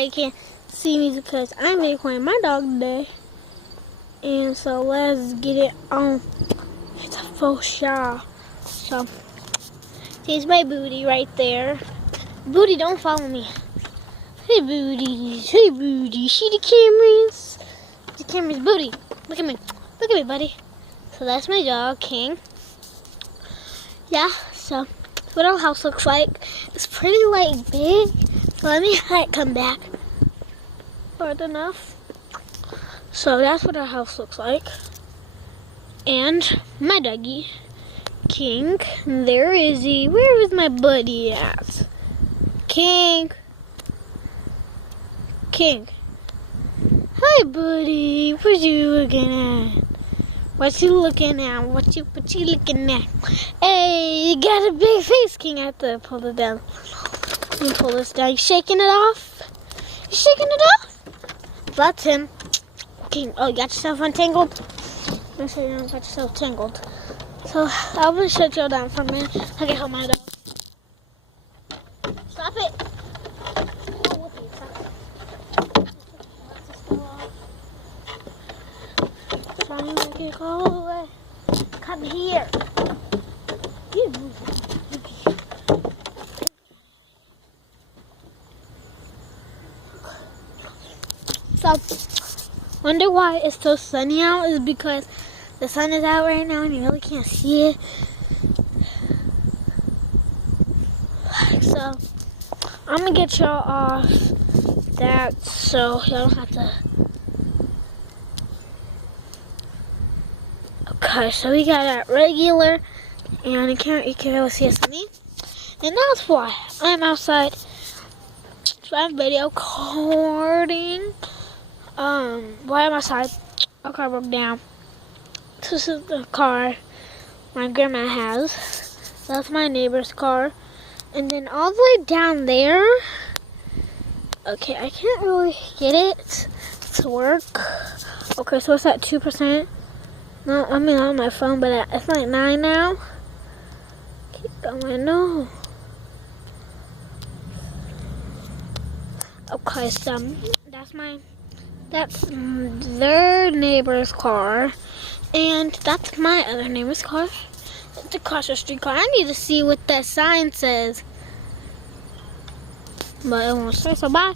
why you can't see me, because I'm recording my dog today. And so let's get it on. It's a faux shot. So here's my booty right there. Booty, don't follow me. Hey booty, hey booty. See the cameras? The cameras, booty. Look at me, buddy. So that's my dog, King. Yeah. So that's what our house looks like. It's pretty like big. So let me come back far enough. So that's what our house looks like. And my doggy, King. There is he. Where is my buddy at? King. King. Hi, buddy. What you looking at? What you looking at? What you looking at? Hey, you got a big face, King. I have to pull it down. Let me pull this down. You shaking it off? You shaking it off? That's him. King. Oh, you got yourself untangled? Make sure you don't get yourself tangled. So I'm gonna shut you down for a minute. I can help my dog. Stop it. Oh, whoopee, stop. Trying to make it go away. Come here. So, wonder why it's so sunny out is because the sun is out right now and you really can't see it. So, I'm gonna get y'all off that so y'all don't have to. Okay, so we got that regular and you can really see us me. And that's why I'm outside. So I'm video recording. Why am I outside? A car broke down. This is the car my grandma has. That's my neighbor's car. And then all the way down there, okay, I can't really get it to work. Okay, so it's at 2%. No, I mean on my phone, but it's like 9 now. Keep going, no. Okay, so that's their neighbor's car, and that's my other neighbor's car. It's across the street car. I need to see what that sign says, but it won't say, so bye.